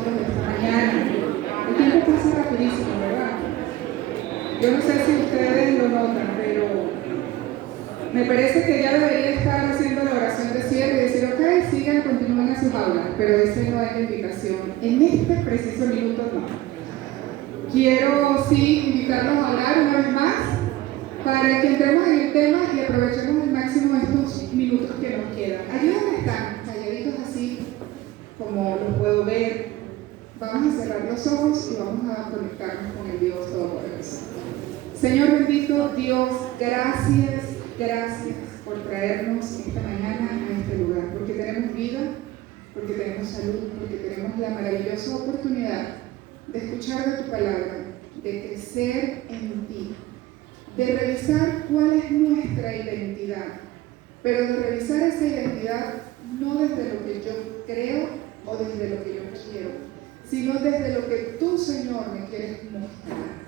nosotros esta mañana. El tiempo pasa rapidísimo, ¿verdad? Yo no sé si ustedes lo notan, pero me parece que ya debería estar haciendo la oración de cierre y decir, ok, sigan, continúen a sus aulas, pero esa no es la invitación. En este preciso minuto no. Quiero sí invitarlos a orar una vez más para que entremos en el tema y aprovechemos al máximo estos minutos que nos quedan. Allí donde están, calladitos así, como los puedo ver, vamos a cerrar los ojos y vamos a conectarnos con el Dios Todopoderoso. Señor bendito Dios, gracias por traernos esta mañana a este lugar, porque tenemos vida, porque tenemos salud, porque tenemos la maravillosa oportunidad de escuchar de tu palabra, de crecer en ti, de revisar cuál es nuestra identidad, pero de revisar esa identidad no desde lo que yo creo o desde lo que yo quiero, sino desde lo que tú, Señor, me quieres mostrar.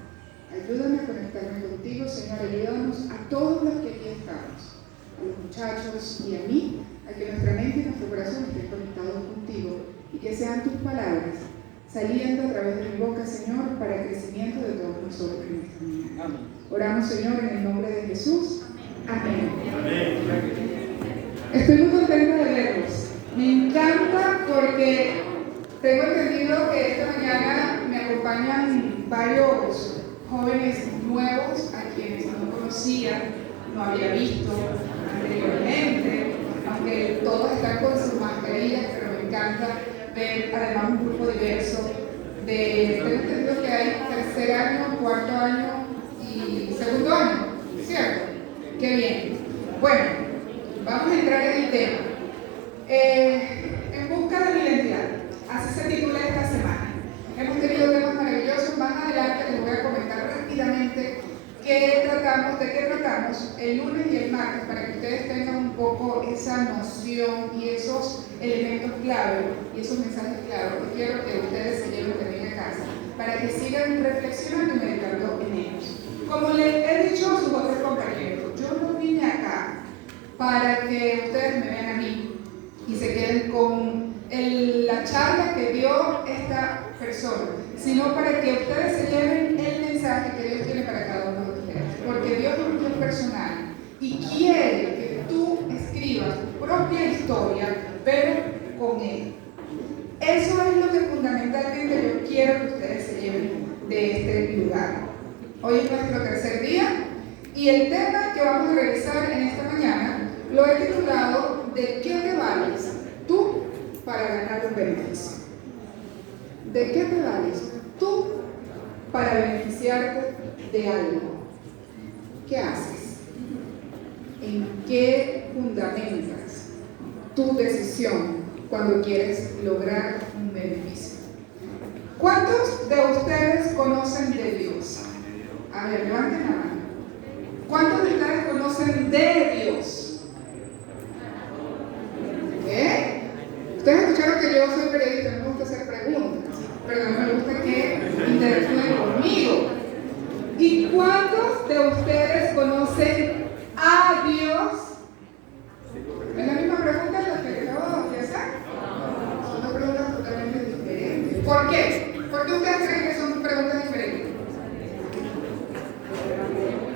Ayúdame a conectarme contigo, Señor, ayúdanos a todos los que aquí estamos, a los muchachos y a mí, a que nuestra mente y nuestro corazón estén conectados contigo y que sean tus palabras saliendo a través de mi boca, Señor, para el crecimiento de todos nosotros en esta mañana. Amén. Oramos, Señor, en el nombre de Jesús. Amén. Amén. Estoy muy contenta de verlos. Me encanta porque tengo entendido que esta mañana me acompañan varios jóvenes nuevos a quienes no conocía, no había visto anteriormente, aunque todos están con sus mascarillas, pero me encanta ver además un grupo diverso. Tengo entendido que hay tercer año, cuarto año y segundo año, ¿cierto? ¡Qué bien! Bueno, vamos a entrar en el tema. En busca de la identidad, así se titula esta semana. Hemos tenido temas maravillosos. Más adelante les voy a comentar rápidamente de qué tratamos el lunes y el martes para que ustedes tengan un poco esa noción y esos elementos clave y esos mensajes clave que quiero que ustedes se lleven también a casa para que sigan reflexionando y meditando en ellos. Como les he dicho a sus otros compañeros, yo no vine acá para que ustedes me vean a mí y se queden con la charla que dio esta persona, sino para que ustedes se lleven el mensaje que Dios tiene para cada uno de ustedes, porque Dios es un Dios personal y quiere que tú escribas tu propia historia, pero con Él. Eso es lo que fundamentalmente yo quiero que ustedes se lleven de este lugar. Hoy es nuestro tercer día y el tema que vamos a revisar en esta mañana lo he titulado ¿De qué te vales tú para ganar un beneficio? ¿De qué te vales tú para beneficiarte de algo? ¿Qué haces? ¿En qué fundamentas tu decisión cuando quieres lograr un beneficio? ¿Cuántos de ustedes conocen de Dios? A ver, levanten la mano. ¿Cuántos de ustedes conocen de Dios? ¿Qué? Ustedes escucharon que yo soy periodista, no me gusta hacer preguntas, pero no me gusta que interactúen conmigo. ¿Y cuántos de ustedes conocen a Dios? ¿Es la misma pregunta que acabo de hacer? Son dos preguntas totalmente diferentes. ¿Por qué? ¿Por qué ustedes creen que son preguntas diferentes?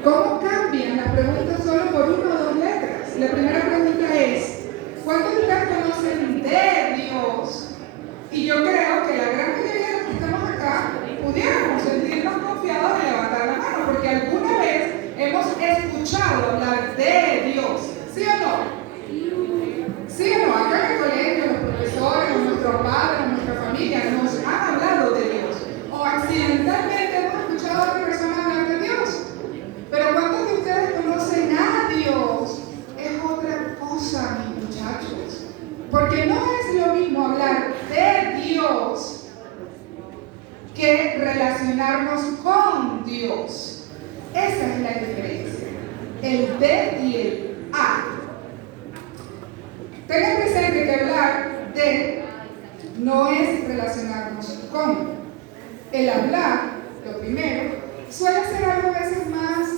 ¿Cómo cambian las preguntas solo por una o dos letras? La primera pregunta es, ¿cuántos de ustedes conocen de Dios? Y yo creo que la gran mayoría de los que estamos acá pudiéramos sentirnos confiados de levantar la mano, porque alguna vez hemos escuchado hablar de Dios, ¿sí o no? ¿Sí o no? Acá en el colegio, los profesores, nuestros padres, nuestra familia nos han hablado de Dios, o accidentalmente hemos escuchado a otra persona hablar de Dios. Pero ¿cuántos de ustedes conocen a Dios? Es otra cosa, mis muchachos. Porque no es lo mismo hablar de Dios que relacionarnos con Dios. Esa es la diferencia. El de y el a. Tengan presente que hablar de no es relacionarnos con. El hablar, lo primero, suele ser algo a veces más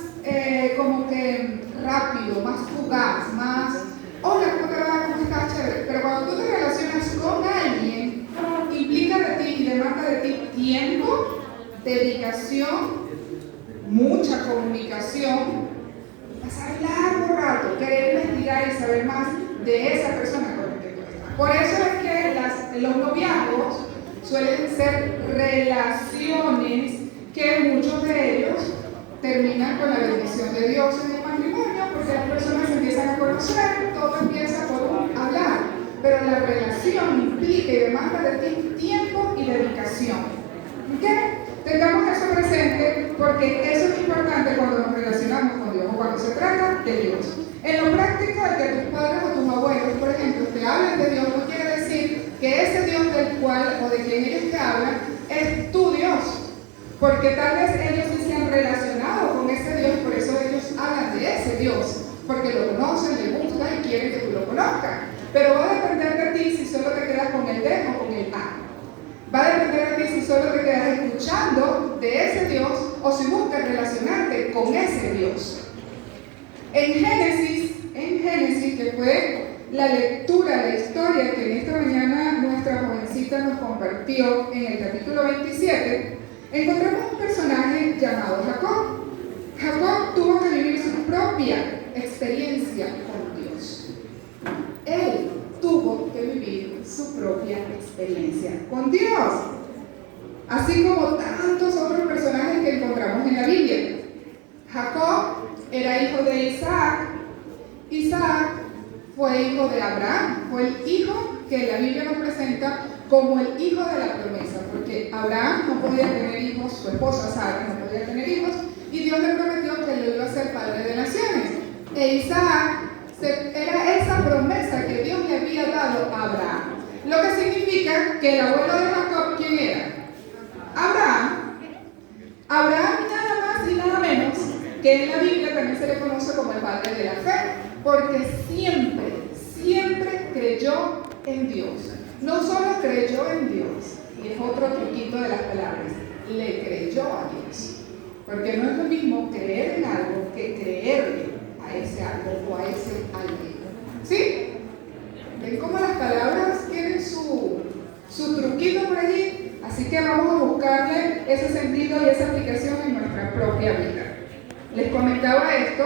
como que rápido, más fugaz, más hola, ¿cómo te va? ¿Cómo estás? Chévere. Pero cuando tú te relacionas con alguien, implica de ti y de dedicación, mucha comunicación, pasar largo rato, querer investigar y saber más de esa persona con la que tú estás. Por eso es que los noviazgos suelen ser relaciones que muchos de ellos terminan con la bendición de Dios en el matrimonio, porque las personas se empiezan a conocer, todo empieza por un hablar, pero la relación implica y demanda de ti tiempo y dedicación. ¿Ok? Tengamos eso presente, porque eso es importante cuando nos relacionamos con Dios o cuando se trata de Dios. En lo práctico, de que tus padres o tus abuelos, por ejemplo, te hablen de Dios, no quiere decir que ese Dios del cual o de quien ellos te hablan es tu Dios. Porque tal vez ellos sí se han relacionado con ese Dios, por eso ellos hablan de ese Dios, porque lo conocen, le gusta y quieren que tú lo conozcas. Pero va a depender de ti si solo te quedas con el D o con el A. Va a depender de ti si solo te quedas escuchando de ese Dios o si buscas relacionarte con ese Dios. En Génesis, que fue la lectura, la historia que en esta mañana nuestra jovencita nos compartió en el capítulo 27, encontramos un personaje llamado Jacob. Jacob tuvo que vivir su propia experiencia con Dios. Él tuvo que vivir su propia experiencia con Dios, así como tantos otros personajes que encontramos en la Biblia. Jacob era hijo de Isaac. Isaac fue hijo de Abraham, fue el hijo que la Biblia nos presenta como el hijo de la promesa, porque Abraham no podía tener hijos, su esposa Sara no podía tener hijos, y Dios le prometió que lo iba a ser padre de naciones. E Isaac era esa promesa que Dios le había dado a Abraham, lo que significa que el abuelo de Jacob, ¿quién era? Abraham. Abraham nada más y nada menos que en la Biblia también se le conoce como el padre de la fe, porque siempre creyó en Dios. No solo creyó en Dios, y es otro truquito de las palabras, le creyó a Dios. Porque no es lo mismo creer en algo que creerle a ese algo o a ese alguien. ¿Sí? ¿Ven cómo las palabras tienen su truquito por allí? Así que vamos a buscarle ese sentido y esa aplicación en nuestra propia vida. Les comentaba esto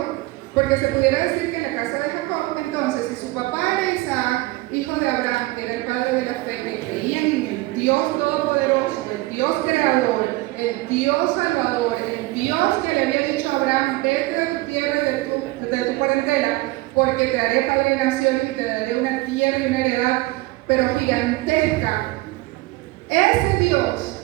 porque se pudiera decir que en la casa de Jacob, entonces, si su papá era Isaac, hijo de Abraham, que era el padre de la fe, que creían en el Dios todopoderoso, el Dios creador, el Dios salvador, el Dios que le había dicho a Abraham: vete de tu tierra y de tu parentela, porque te haré padre de naciones y te daré una tierra y una heredad, pero gigantesca. Ese Dios,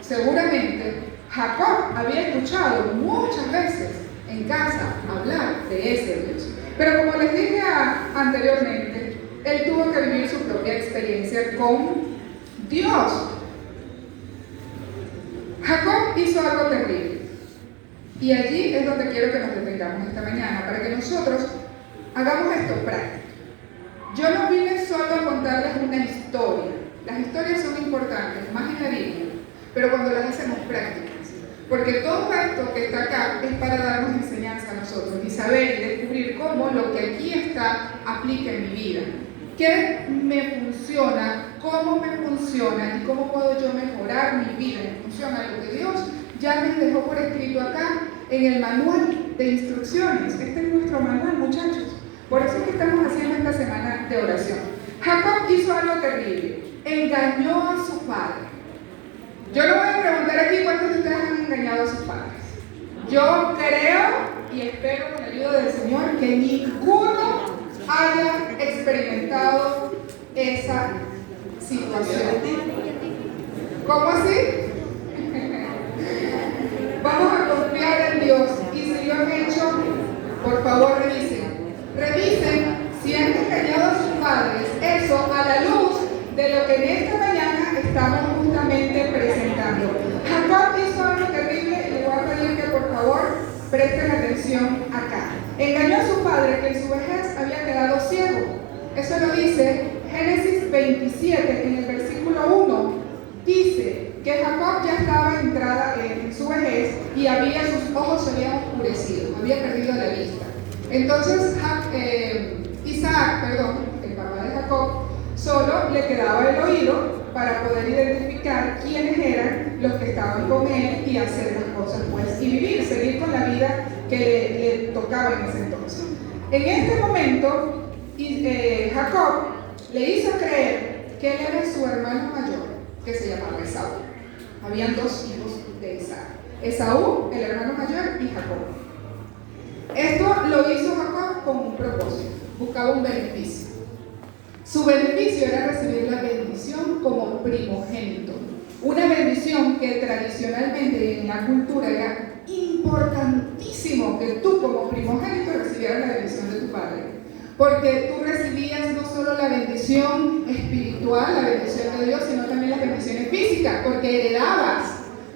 seguramente, Jacob había escuchado muchas veces en casa hablar de ese Dios. Pero como les dije anteriormente, él tuvo que vivir su propia experiencia con Dios. Jacob hizo algo terrible. Y allí es donde quiero que nos detengamos esta mañana, para que nosotros hagamos esto práctico. Yo no vine solo a contarles una historia. Las historias son importantes, más en la Biblia, pero cuando las hacemos prácticas. Porque todo esto que está acá es para darnos enseñanza a nosotros y saber y descubrir cómo lo que aquí está aplica en mi vida. ¿Qué me funciona? ¿Cómo me funciona? ¿Y cómo puedo yo mejorar mi vida en función a lo que Dios ya me dejó por escrito acá en el manual de instrucciones? Este es nuestro manual, muchachos. Por eso es que estamos haciendo esta semana de oración. Jacob hizo algo terrible. Engañó a su padre. Yo le voy a preguntar aquí cuántos de ustedes han engañado a sus padres. Yo creo y espero con la ayuda del Señor que ninguno haya experimentado esa situación. ¿Cómo así? Vamos a confiar en Dios, y si lo han hecho, por favor revisen. Revisen si han engañado a sus padres, eso a la luz de lo que en esta mañana estamos justamente presentando. Jacob hizo algo terrible y le voy a pedir que por favor presten atención acá. Engañó a su padre, que en su vejez había quedado ciego. Eso lo dice Génesis 27 en el versículo 1. Dice que Jacob ya estaba entrada en su vejez y sus ojos se habían oscurecido, había perdido la vista. Entonces Isaac, el papá de Jacob, solo le quedaba el oído para poder identificar quiénes eran los que estaban con él y hacer las cosas, pues, y vivir, seguir con la vida que le tocaba en ese entonces. En este momento, Jacob le hizo creer que él era su hermano mayor, que se llamaba Esaú. Habían dos hijos de Isaac: Esaú, el hermano mayor, y Jacob. Esto lo hizo Jacob con un propósito: buscaba un beneficio. Su beneficio era recibir la bendición como primogénito, una bendición que tradicionalmente en la cultura era importantísimo que tú como primogénito recibieras la bendición de tu padre, porque tú recibías no solo la bendición espiritual, la bendición de Dios, sino también las bendiciones físicas, porque heredabas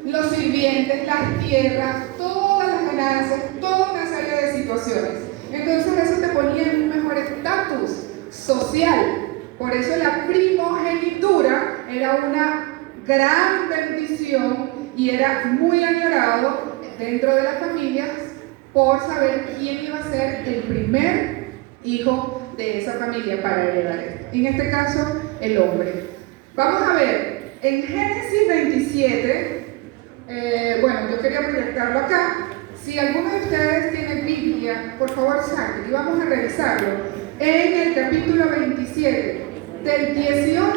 los sirvientes, las tierras, todas las ganancias, toda una serie de situaciones. Entonces eso te ponía en un mejor estatus social. Por eso la primogenitura era una gran bendición y era muy añorado dentro de las familias por saber quién iba a ser el primer hijo de esa familia para heredar esto. En este caso, el hombre. Vamos a ver, en Génesis 27, bueno, yo quería proyectarlo acá. Si alguno de ustedes tiene Biblia, por favor saquen y vamos a revisarlo. En el capítulo 27, del 18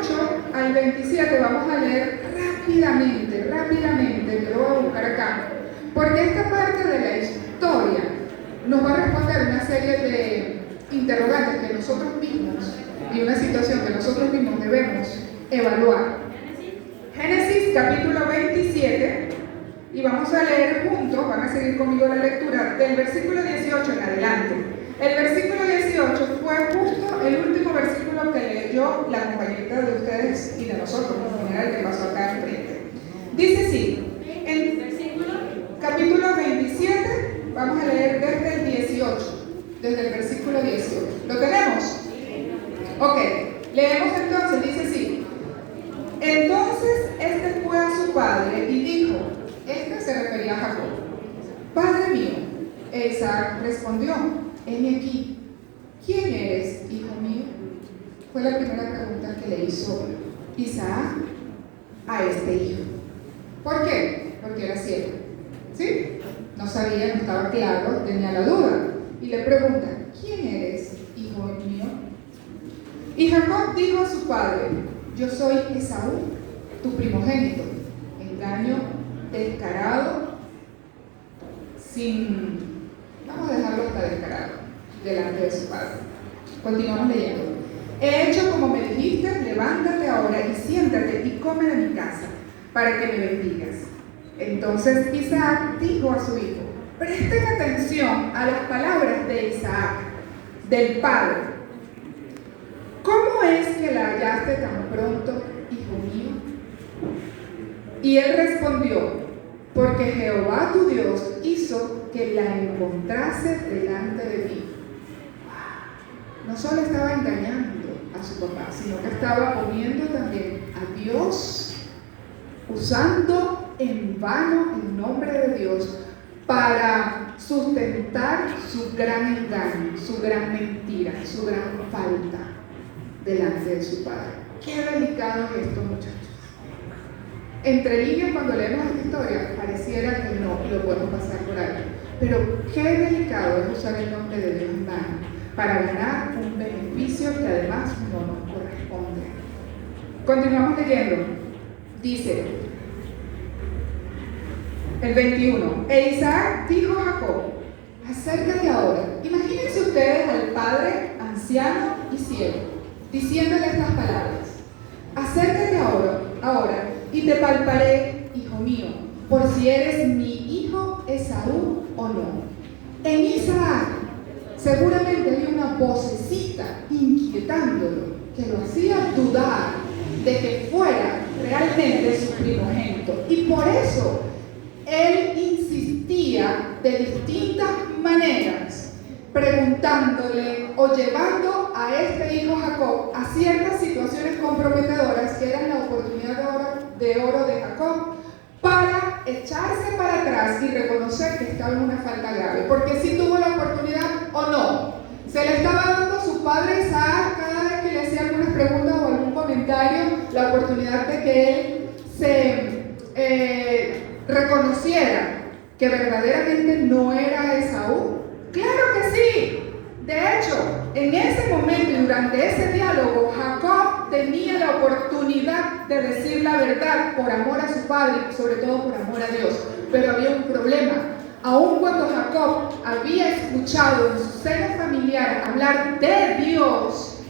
al 27, vamos a leer rápidamente, yo lo voy a buscar acá, porque esta parte de la historia nos va a responder una serie de interrogantes que nosotros mismos y una situación que nosotros mismos debemos evaluar. Génesis capítulo 27, y vamos a leer juntos, van a seguir conmigo la lectura del versículo 18 en adelante. El versículo 18 fue justo el último versículo que leyó la compañerita de ustedes y de nosotros, en general, que pasó acá enfrente. Dice así, en capítulo 27, vamos a leer desde el 18, desde el versículo 18. ¿Lo tenemos? Ok, leemos entonces, dice así. Entonces este fue a su padre y dijo, este se refería a Jacob: Padre mío. Isaac respondió: heme aquí. ¿Quién eres, hijo mío? Fue la primera pregunta que le hizo Isaac a este hijo. ¿Por qué? Porque era ciego. ¿Sí? No sabía, no estaba claro, tenía la duda. Y le pregunta: ¿quién eres, hijo mío? Y Jacob dijo a su padre: yo soy Esaú, tu primogénito. Engaño descarado, vamos a dejarlo hasta descarado, delante de su padre. Continuamos leyendo. He hecho como me dijiste, levántate ahora y siéntate y come de mi casa, para que me bendigas. Entonces Isaac dijo a su hijo: presten atención a las palabras de Isaac, del padre. ¿Cómo es que la hallaste tan pronto, hijo mío? Y él respondió: porque Jehová tu Dios hizo que la encontrase delante de ti. No solo estaba engañando a su papá, sino que estaba poniendo también a Dios, usando en vano el nombre de Dios para sustentar su gran engaño, su gran mentira, su gran falta delante de su padre. Qué delicado es esto, muchachos. Entre líneas, cuando leemos esta historia, pareciera que no lo podemos pasar por alto. Pero qué delicado es usar el nombre de Dios en vano para ganar un beneficio que además no nos corresponde. Continuamos leyendo. Dice el 21. E Isaac dijo a Jacob: acércate ahora. Imagínense ustedes al padre anciano y ciego diciéndole estas palabras: acércate ahora y te palparé, hijo mío, por si eres mi hijo Esaú o no. En Isaac seguramente había una vocecita inquietándolo que lo hacía dudar de que fuera realmente su primogénito. Y por eso él insistía de distintas maneras, preguntándole o llevando a este hijo Jacob a ciertas situaciones comprometedoras que eran la oportunidad de oro de Jacob para echarse para atrás y reconocer que estaba en una falta grave, porque sí tuvo la oportunidad o no. Se le estaba dando a su padre Isaac, cada vez que le hacía algunas preguntas o algún comentario, la oportunidad de que él se reconociera que verdaderamente no era Esaú? Claro que sí. De hecho, en ese momento y durante ese diálogo, Jacob tenía la oportunidad de decir la verdad por amor a su padre y sobre todo por amor a Dios. Pero había un problema. Aun cuando Jacob había escuchado en su seno familiar hablar de Dios,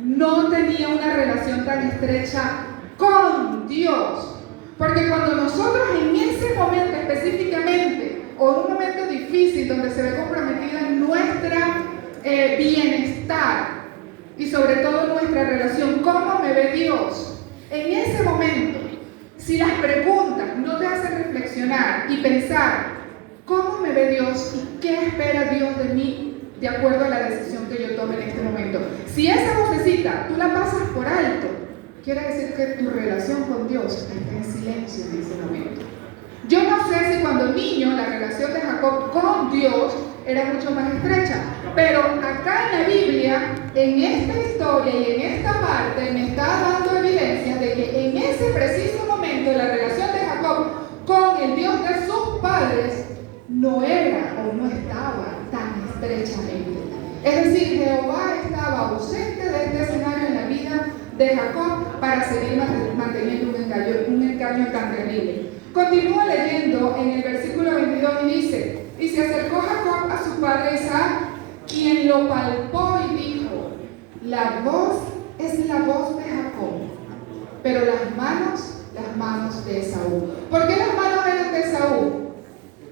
no tenía una relación tan estrecha con Dios. Porque cuando nosotros en ese momento específicamente, o en un momento difícil donde se ve comprometida nuestra bienestar y sobre todo nuestra relación, ¿cómo me ve Dios? En ese momento, si las preguntas no te hacen reflexionar y pensar, ¿cómo me ve Dios y qué espera Dios de mí de acuerdo a la decisión que yo tome en este momento? Si esa vocecita tú la pasas por alto, quiere decir que tu relación con Dios está en silencio en ese momento. Yo no sé si cuando niño la relación de Jacob con Dios era mucho más estrecha, pero acá en la Biblia, en esta historia y en esta parte, me está dando evidencias de que en ese preciso momento la relación de Jacob con el Dios de sus padres no era o no estaba tan estrechamente. Es decir, Jehová estaba ausente de este escenario en la vida de Jacob para seguir manteniendo un engaño tan terrible. Continúa leyendo en el versículo 22 y dice: y se acercó Jacob a su padre Isaac, quien lo palpó y dijo: la voz es la voz de Jacob, pero las manos de Esaú. ¿Por qué las manos eran de Esaú?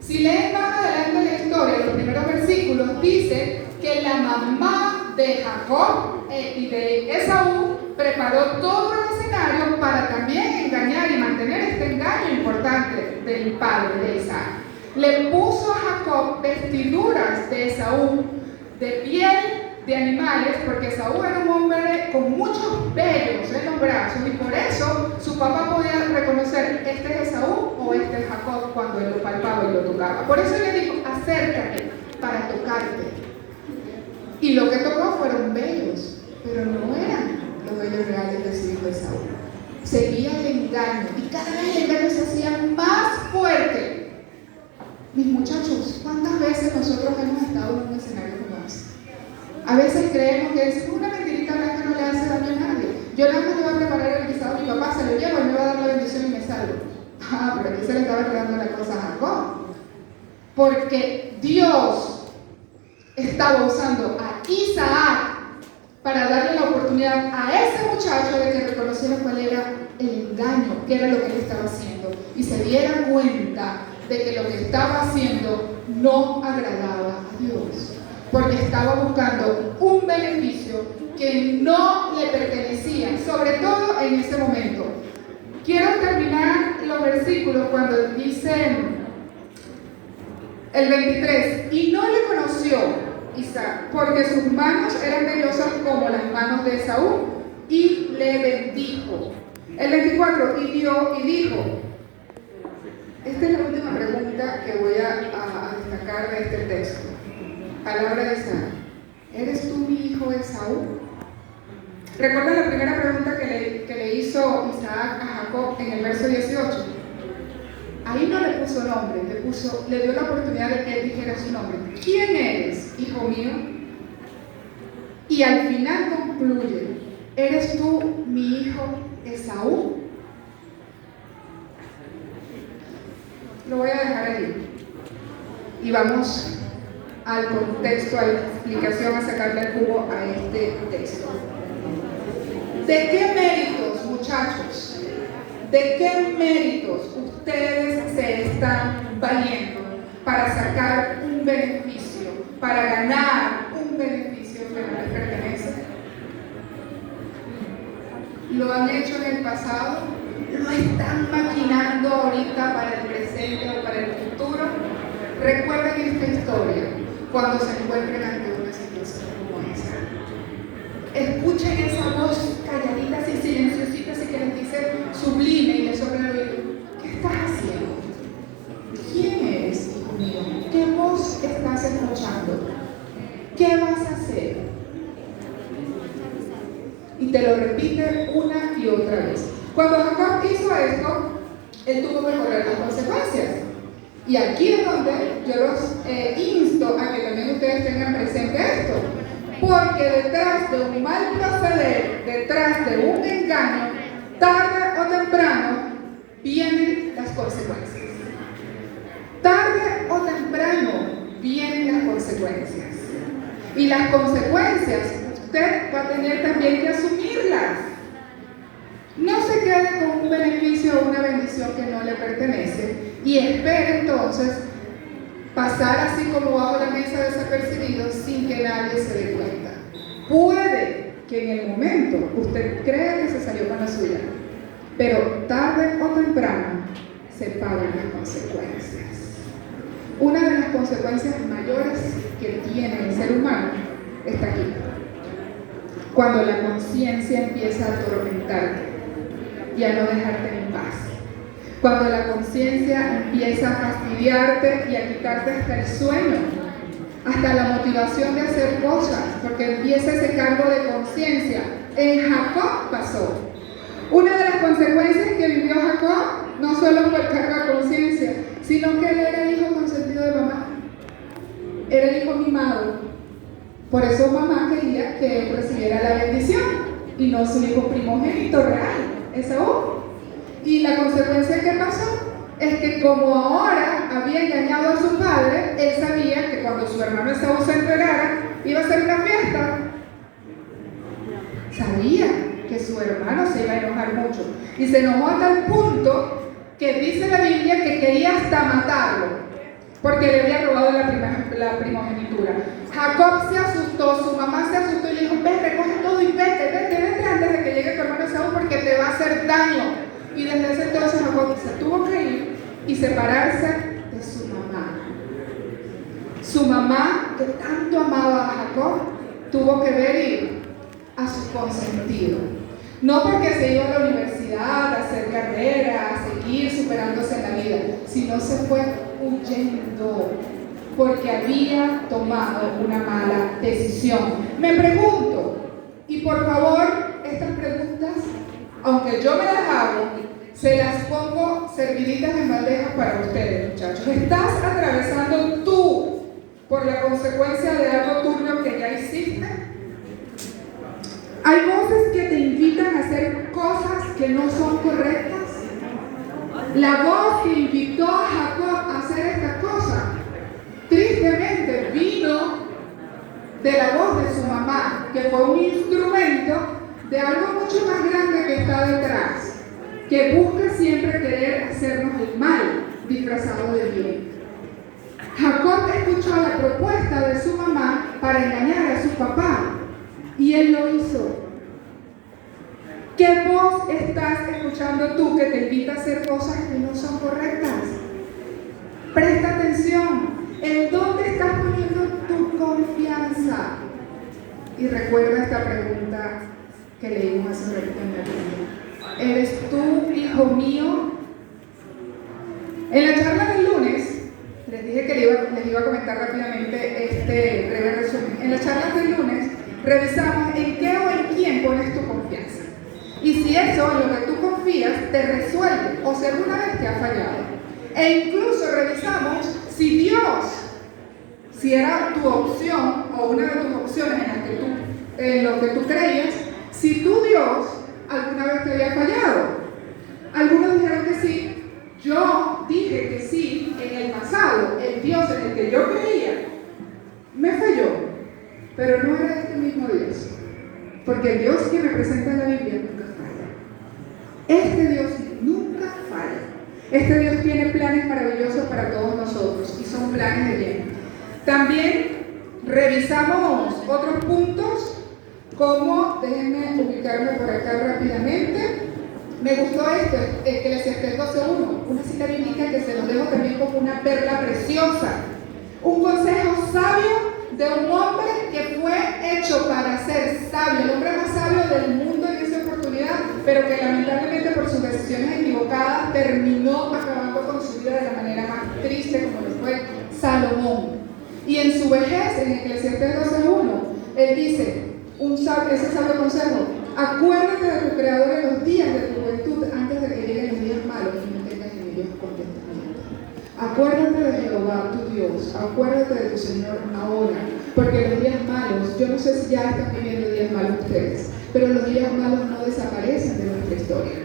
Si leen más adelante la historia, los primeros versículos, dice que la mamá de Jacob y de Esaú preparó todo el escenario para también engañar y mantener este engaño importante del padre de Isaac. Le puso a Jacob vestiduras de Esaú, de piel de animales, porque Esaú era un hombre con muchos vellos en los brazos y por eso su papá podía reconocer este es Esaú o este es Jacob cuando él lo palpaba y lo tocaba. Por eso le dijo: acércate para tocarte. Y lo que tocó fueron vellos, pero no eran los vellos reales de su hijo Esaú. Seguía el engaño y cada vez el engaño se hacía más fuerte. Mis muchachos, ¿cuántas veces nosotros hemos estado en un escenario como ese? A veces creemos que decir una mentirita blanca no le hace daño a nadie. Yo nada más le voy a preparar el guisado a mi papá, se lo llevo y me va a dar la bendición y me salvo. Pero aquí se le estaba quedando la cosa a Jacob. Porque Dios estaba usando a Isaac para darle la oportunidad a ese muchacho de que reconociera cuál era el engaño, qué era lo que él estaba haciendo, y se diera cuenta de que lo que estaba haciendo no agradaba a Dios, porque estaba buscando un beneficio que no le pertenecía, sobre todo en ese momento. Quiero terminar los versículos cuando dice el 23, y no le conoció Isaac, porque sus manos eran vellosas como las manos de Esaú, y le bendijo. El 24, y dijo, esta es la última pregunta que voy a destacar de este texto. Palabra de Isaac: ¿eres tú mi hijo Esaú? ¿Recuerdan la primera pregunta que le hizo Isaac a Jacob en el verso 18? Ahí no le puso nombre, le dio la oportunidad de que él dijera su nombre. ¿Quién eres, hijo mío? Y al final concluye: ¿eres tú mi hijo Esaú? Lo voy a dejar ahí. Y vamos al contexto, a la explicación, a sacarle el jugo a este texto. ¿De qué méritos, muchachos? ¿De qué méritos ustedes se están valiendo para sacar un beneficio, para ganar un beneficio que no les pertenece? ¿Lo han hecho en el pasado? ¿Lo están maquinando ahorita para el presente o para el futuro? Recuerden esta historia cuando se encuentren ante una situación como esa. Escuchen esa voz calladita y silenciosita y que les dice sublime y les sopla el oído: ¿qué estás haciendo? ¿Quién eres, hijo mío? ¿Qué voz estás escuchando? ¿Qué vas a hacer? Y te lo repite una y otra vez. Cuando Jacob hizo esto, él tuvo que correr las consecuencias. Y aquí es donde yo los insto a que también ustedes tengan presente esto. Porque detrás de un mal proceder, detrás de un engaño, tarde o temprano, vienen las consecuencias. Tarde o temprano vienen las consecuencias. Y las consecuencias usted va a tener también que asumirlas. No se quede con un beneficio o una bendición que no le pertenece y espere entonces pasar así como bajo la mesa desapercibido sin que nadie se dé cuenta. Puede que en el momento usted crea que se salió con la suya, pero tarde o temprano se pagan las consecuencias. Una de las consecuencias mayores que tiene el ser humano está aquí. Cuando la conciencia empieza a atormentarte y a no dejarte en paz. Cuando la conciencia empieza a fastidiarte y a quitarte hasta el sueño, hasta la motivación de hacer cosas, porque empieza ese cargo de conciencia. En Jacob pasó. Una de las consecuencias que vivió Jacob no solo fue el cargo de conciencia, sino que él era el hijo consentido de mamá. Era el hijo mimado. Por eso mamá quería que él recibiera la bendición y no su hijo primogénito real, Esaú. Y la consecuencia que pasó es que como ahora había engañado a su padre, él sabía que cuando su hermano Esaú se enterara, iba a hacer una fiesta. Sabía que su hermano se iba a enojar mucho. Y se enojó a tal punto que dice la Biblia que quería hasta matarlo, porque le había robado la primogenitura. Jacob se asustó, su mamá se asustó y le dijo: ven, recoge todo y vete antes de que llegue tu hermano Esaú porque te va a hacer daño. Y desde ese entonces Jacob se tuvo que ir y separarse de su mamá. Su mamá, que tanto amaba a Jacob, tuvo que ver ir a su consentido. No porque se iba a la universidad, a hacer carrera, a seguir superándose en la vida, sino se fue huyendo porque había tomado una mala decisión. Me pregunto, y por favor, estas preguntas, aunque yo me las hago, se las pongo serviditas en bandejas para ustedes, muchachos. ¿Estás atravesando tú por la consecuencia de algo tuyo que ya hiciste? Hay voces que te invitan a hacer cosas que no son correctas. La voz que invitó a Jacob a hacer esta cosa, tristemente vino de la voz de su mamá, que fue un instrumento de algo mucho más grande que está detrás, que busca siempre querer hacernos el mal disfrazado de bien. Jacob escuchó la propuesta de su mamá para engañar a su papá y él lo hizo. ¿Qué voz estás escuchando tú que te invita a hacer cosas que no son correctas? Presta atención. ¿En dónde estás poniendo tu confianza? Y recuerda esta pregunta que leímos hace un ratito en la Biblia. ¿Eres tú, hijo mío? En la charla del lunes, les dije que les iba a comentar rápidamente este breve resumen. En la charla del lunes, revisamos en qué o en quién pones tu confianza. Y si eso en lo que tú confías te resuelve o si alguna vez te ha fallado. E incluso revisamos si Dios, si era tu opción o una de tus opciones en lo que tú creías, si tu Dios alguna vez te había fallado. Algunos dijeron que sí. Yo dije que sí en el pasado. El Dios en el que yo creía me falló, pero no era este mismo Dios, porque el Dios que representa en la Biblia nunca falla. Este Dios nunca falla. Este Dios tiene planes maravillosos para todos nosotros y son planes de bien. También revisamos otros puntos, como, déjenme ubicarme por acá rápidamente. Me gustó esto, Eclesiastés 12:1, una cita bíblica que se los dejo también como una perla preciosa. Un consejo sabio de un hombre que fue hecho para ser sabio, el hombre más sabio del mundo en esa oportunidad, pero que lamentablemente por sus decisiones equivocadas terminó acabando con su vida de la manera más triste, como lo fue Salomón. Y en su vejez, en Eclesiastés 12:1, él dice: ese sabio consejo. Acuérdate de tu Creador en los días de tu juventud, antes de que lleguen los días malos y no tengas en ellos contentamiento. Acuérdate de Jehová, tu Dios. Acuérdate de tu Señor ahora. Porque los días malos, yo no sé si ya están viviendo días malos ustedes, pero los días malos no desaparecen de nuestra historia.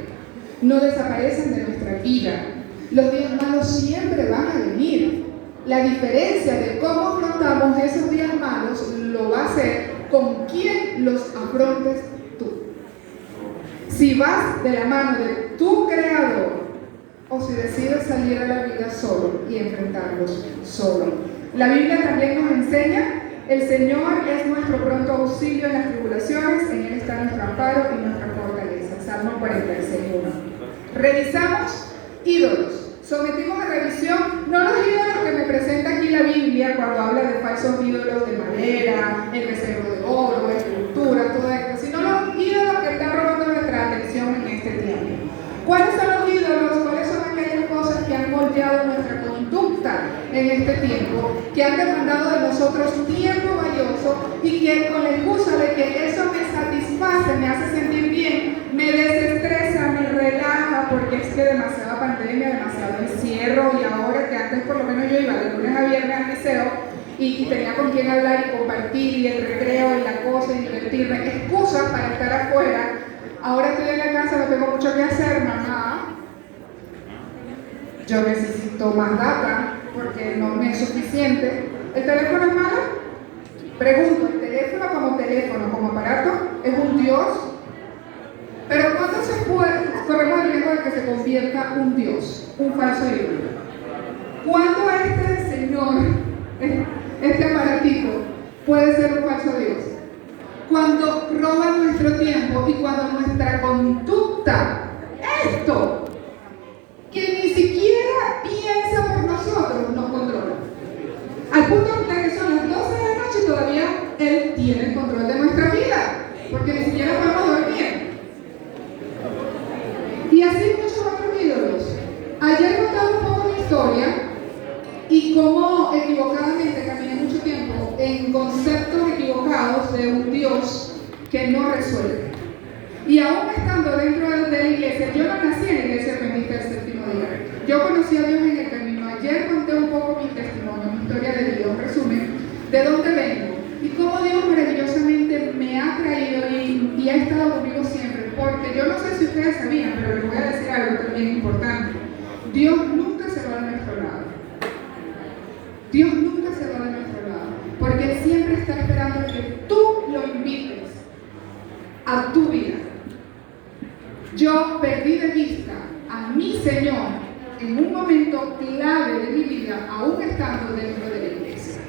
No desaparecen de nuestra vida. Los días malos siempre van a venir. La diferencia de cómo afrontamos esos días malos lo va a hacer con quién los afrontes tú. Si vas de la mano de tu Creador o si decides salir a la vida solo y enfrentarlos solo. La Biblia también nos enseña: el Señor es nuestro pronto auxilio en las tribulaciones, en Él está nuestro amparo y nuestra fortaleza. Salmo 46:1. Revisamos ídolos. Sometimos a revisión no los ídolos que me presenta aquí la Biblia cuando habla de falsos ídolos de madera, el becerro de oro, esculturas, todo esto, sino los ídolos que están robando nuestra atención en este tiempo. ¿Cuáles son los ídolos? ¿Cuáles son aquellas cosas que han moldeado nuestra conducta en este tiempo, que han demandado de nosotros tiempo valioso y que con la excusa de que eso me satisface, me hace sentir bien, me desestresa, me relaja, porque es que demasiada pandemia, demasiado encierro, y ahora que antes por lo menos yo iba de lunes a viernes al liceo y tenía con quién hablar y compartir, y el recreo y la cosa y divertirme, excusas para estar afuera. Ahora estoy en la casa, no tengo mucho que hacer, mamá. Yo necesito más data porque no me es suficiente. ¿El teléfono es malo? Pregunto, ¿el teléfono como aparato es un Dios? Pero ¿cuándo corremos el riesgo de que se convierta un Dios, un falso ídolo? ¿Cuándo este Señor, este aparatito, puede ser un falso Dios? Cuando roba nuestro tiempo y cuando nuestra conducta, esto, que ni siquiera piensa por nosotros, nos controla. Al punto de que son las 12 de la noche y todavía Él tiene el control de nuestra vida, porque ni siquiera podemos dormir. Y así muchos otros ídolos. Ayer contaba un poco mi historia y cómo equivocadamente caminé mucho tiempo en conceptos equivocados de un Dios que no resuelve. Y aún estando dentro de la iglesia, yo no nací en la iglesia adventista del séptimo día. Yo conocí a Dios en el camino. Ayer conté un poco mi testimonio, mi historia de Dios, resumen, de dónde vengo y cómo Dios maravillosamente me ha traído y ha estado conmigo siempre. Porque yo no sé si ustedes sabían, pero les voy a decir algo también importante. Dios nunca se va de nuestro lado. Dios nunca se va de nuestro lado, porque Él siempre está esperando que tú lo invites a tu vida. Yo perdí de vista a mi Señor en un momento clave de mi vida, aún estando dentro de la iglesia.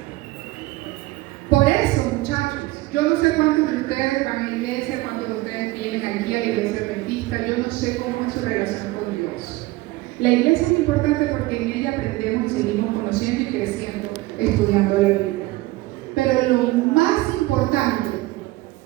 Por eso, muchachos, yo no sé cuántos de ustedes van a la iglesia, cuántos de ustedes vienen aquí a la iglesia adventista, yo no sé cómo es su relación con Dios. La iglesia es importante porque en ella aprendemos y seguimos conociendo y creciendo, estudiando la Biblia. Pero lo más importante,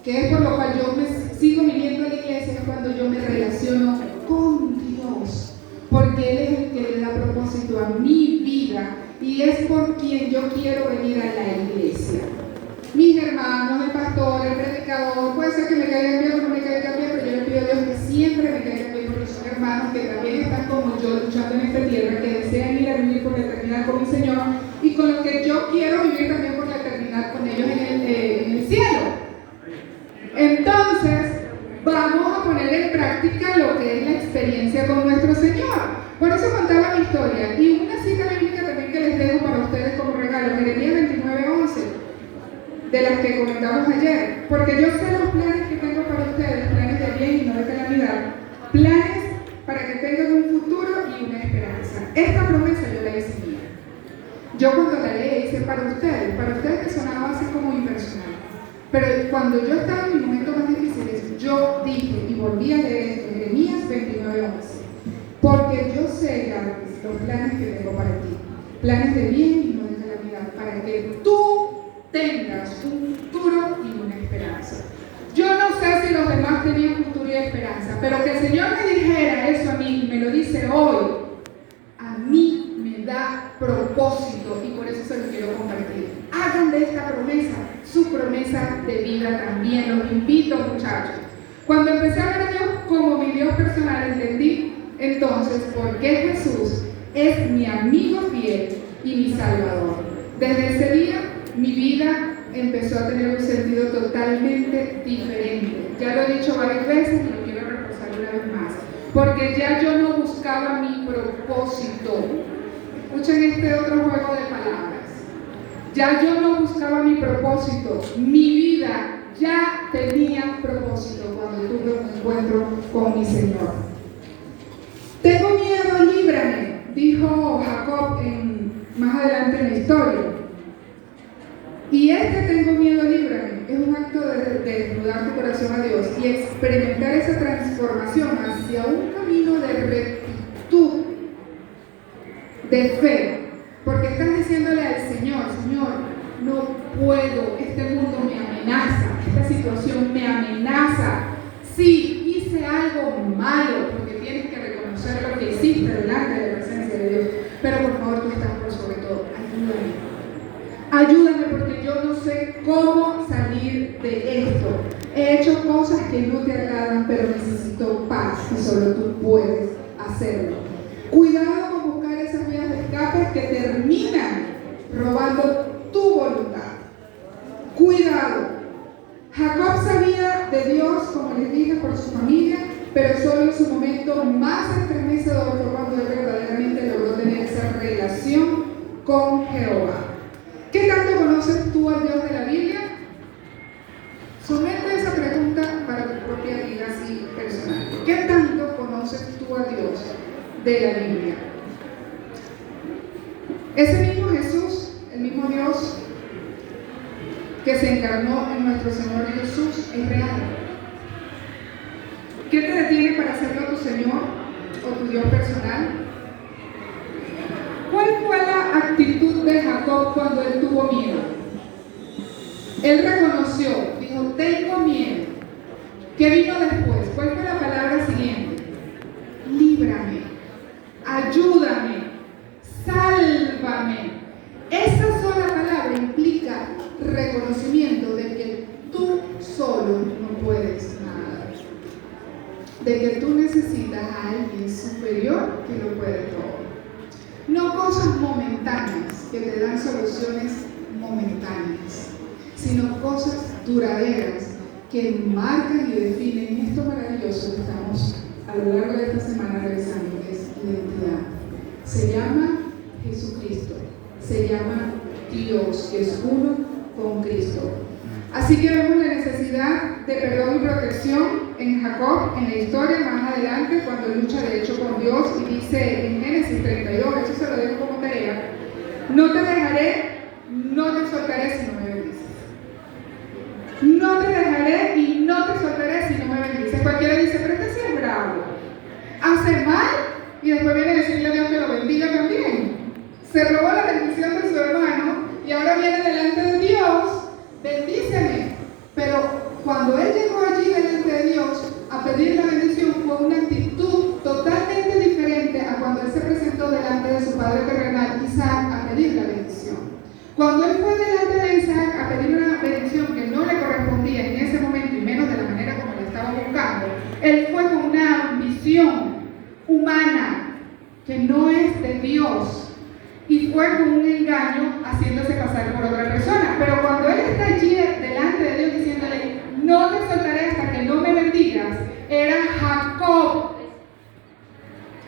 que es por lo cual yo me sigo viniendo a la iglesia, es cuando yo me relaciono con Dios. Porque Él es el que le da propósito a mi vida y es por quien yo quiero venir a la iglesia. Mis hermanos, el pastor, el predicador, puede ser que me caigan bien o no me caigan bien, pero yo le pido a Dios que siempre me caigan bien, porque son hermanos que también están como yo luchando en esta tierra, que desean ir a vivir por la eternidad con mi Señor y con los que yo quiero vivir también por la eternidad con ellos en el cielo. Entonces, vamos a poner en práctica lo que es la experiencia con nuestro Señor. Por eso contaba mi historia. Y una cita bíblica también que les dejo para ustedes como regalo, Jeremías 29:11, de las que comentamos ayer. Porque yo sé los planes que tengo para ustedes, planes de bien y no de calamidad, planes para que tengan un futuro y una esperanza. Esta promesa yo la hice mía. Yo cuando la leí hice para ustedes que sonaba así como impersonal. Pero cuando yo estaba en mis momentos más difíciles, yo dije y volví a leer esto, Jeremías 29:11. Porque yo sé, Gabriel, los planes que tengo para ti, planes de bien y no de calamidad, para que tú tengas un futuro y una esperanza. Yo no sé si los demás tenían futuro y esperanza, pero que el Señor me dijera eso a mí, me lo dice hoy, a mí me da propósito y por eso se lo quiero compartir. Hagan de esta promesa su promesa de vida también. también. Los invito, muchachos. Cuando empecé a ver a Dios como mi Dios personal, entendí entonces por qué Jesús es mi amigo fiel y mi Salvador. Desde ese día, mi vida empezó a tener un sentido totalmente diferente. Ya lo he dicho varias veces y lo quiero reforzar una vez más. Porque ya yo no buscaba mi propósito. Escuchen este otro juego de palabras. Ya yo no buscaba mi propósito. Mi vida ya tenía propósito cuando tuve un encuentro con mi Señor. Tengo miedo, líbrame, dijo Jacob más adelante en la historia. Y tengo miedo, líbrame, es un acto de desnudar tu corazón a Dios y experimentar esa transformación hacia un camino de rectitud, de fe. Porque estás diciéndole al Señor, Señor, no puedo, este mundo me amenaza, esta situación me amenaza. Sí, hice algo malo, porque tienes que reconocer lo que hiciste delante de la presencia de Dios. Pero por favor, tú estás por sobre todo. Ayúdame porque yo no sé cómo salir de esto. He hecho cosas que no te agradan, pero necesito paz y solo tú puedes hacerlo. Cuidado con buscar esas vías de escape que terminan robando tu voluntad. Cuidado. Jacob sabía de Dios, como les dije, por su familia, pero solo en su momento más estremecedor fue cuando él verdaderamente logró tener esa relación con Jehová. ¿Qué tanto conoces tú al Dios de la Biblia? Somete esa pregunta para tu propia vida así personal. ¿Qué tanto conoces tú a Dios de la Biblia? Ese mismo Jesús, el mismo Dios que se encarnó en nuestro Señor Jesús, es real. ¿Qué te detiene para hacerlo tu Señor o tu Dios personal? ¿Cuál fue la actitud de Jacob cuando él tuvo miedo? Él reconoció, dijo, tengo miedo. ¿Qué vino después? ¿Cuál fue la palabra siguiente? Líbrame, ayúdame, sálvame. Esa sola palabra implica reconocimiento de que tú solo no puedes nada, de que tú necesitas a alguien superior que lo puede todo. No cosas momentáneas que te dan soluciones momentáneas, sino cosas duraderas que marcan y definen esto maravilloso que estamos a lo largo de esta semana revisando, que es identidad. Se llama Jesucristo, se llama Dios, que es uno con Cristo. Así que vemos la necesidad de perdón y protección en Jacob, en la historia más adelante, cuando lucha de hecho con Dios y dice en Génesis 32, eso se lo dejo como tarea: no te dejaré, no te soltaré si no me bendices. No te dejaré y no te soltaré si no me bendices. Cualquiera dice, pero este sí es bravo, hace mal y después viene a decirle a Dios que lo bendiga también. Se robó la bendición de su hermano y ahora viene delante de Dios, bendíceme. Pero cuando él llegó allí delante de Dios a pedir la bendición, fue una actitud totalmente diferente a cuando él se presentó delante de su padre terrenal, Isaac, a pedir la bendición. Cuando él fue delante de Isaac a pedir una bendición que no le correspondía en ese momento y menos de la manera como la estaba buscando, él fue con una ambición humana que no es de Dios. Y fue con un engaño haciéndose pasar por otra persona. Pero cuando él está allí delante de Dios diciéndole, no te soltaré hasta que no me bendigas, era Jacob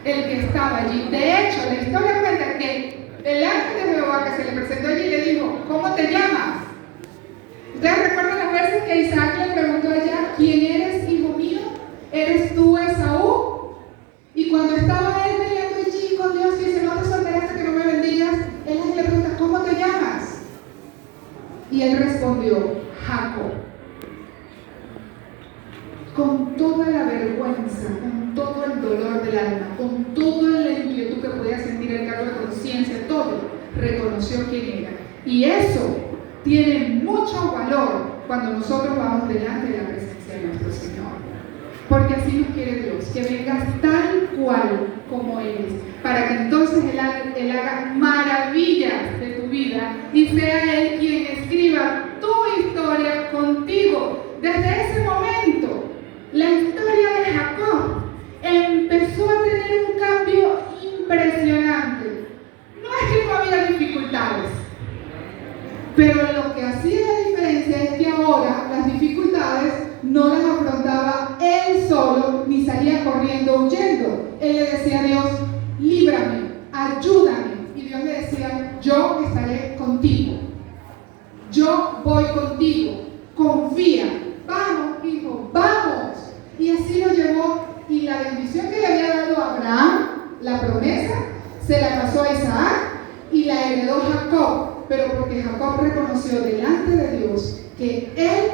el que estaba allí. De hecho, la historia cuenta que el ángel de Jehová que se le presentó allí le dijo, ¿cómo te llamas? ¿Ustedes recuerdan las veces que Isaac le preguntó allá, ¿quién eres, hijo mío? ¿Eres tú Esaú? Y cuando estaba él peleando allí con Dios, dice, no te soltaré hasta que no me bendigas, él le pregunta, ¿cómo te llamas? Y él respondió, Jacob. Con toda la vergüenza, con todo el dolor del alma, con toda la inquietud que podía sentir, el cargo de conciencia, todo, reconoció quién era. Y eso tiene mucho valor cuando nosotros vamos delante de la presencia de nuestro Señor. Porque así nos quiere Dios, que vengas tal cual como eres, para que entonces Él haga maravillas de tu vida y sea Él quien escriba tu historia contigo. desde ese momento, la historia de Jacob empezó a tener un cambio impresionante. No es que no había dificultades, pero lo que hacía la diferencia es que ahora las dificultades no las afrontaba él solo ni salía corriendo huyendo. Él le decía a Dios: líbrame, ayúdame. Y Dios le decía: yo estaré contigo, yo voy contigo, confía, vamos hijo, vamos. Y así lo llevó, y la bendición que le había dado a Abraham, la promesa, se la pasó a Isaac y la heredó Jacob, pero porque Jacob reconoció delante de Dios que él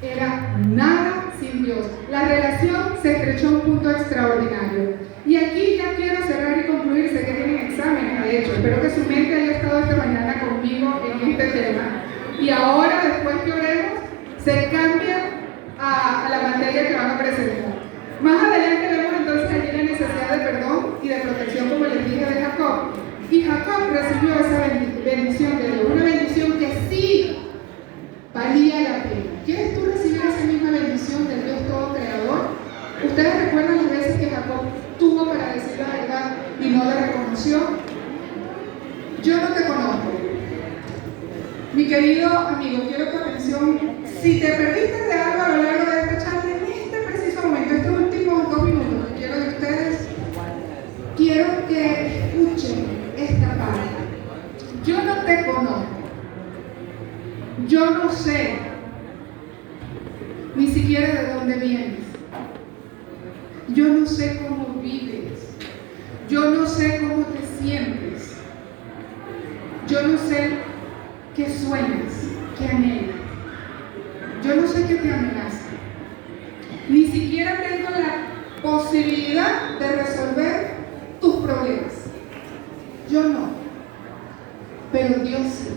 era nada sin Dios. La relación se estrechó a un punto extraordinario. Y aquí ya quiero cerrar y concluir. Sé que tienen exámenes, de hecho. Espero que su mente haya estado esta mañana conmigo en este tema. Y ahora, después que oremos, se cambia a la materia que van a presentar. Más adelante vemos entonces allí la necesidad de perdón y de protección, como les dije, de Jacob. Y Jacob recibió esa bendición de Dios, una bendición que sí valía la pena. ¿Quieres tú recibir esa misma bendición del Dios todo creador? ¿Ustedes recuerdan las veces que Jacob tuvo para decir la verdad y no la reconoció? Yo no te conozco. Mi querido amigo, quiero tu atención. Si te perdiste de algo a lo largo de esta charla, en este preciso momento, estos últimos 2 minutos que quiero de ustedes, quiero que escuchen esta parte. Yo no te conozco. Yo no sé ni siquiera de dónde vienes. Yo no sé cómo vives. Yo no sé cómo te sientes. Yo no sé qué sueñas, qué anhelas. Yo no sé qué te amenaza. Ni siquiera tengo la posibilidad de resolver tus problemas. Yo no. Pero Dios sí.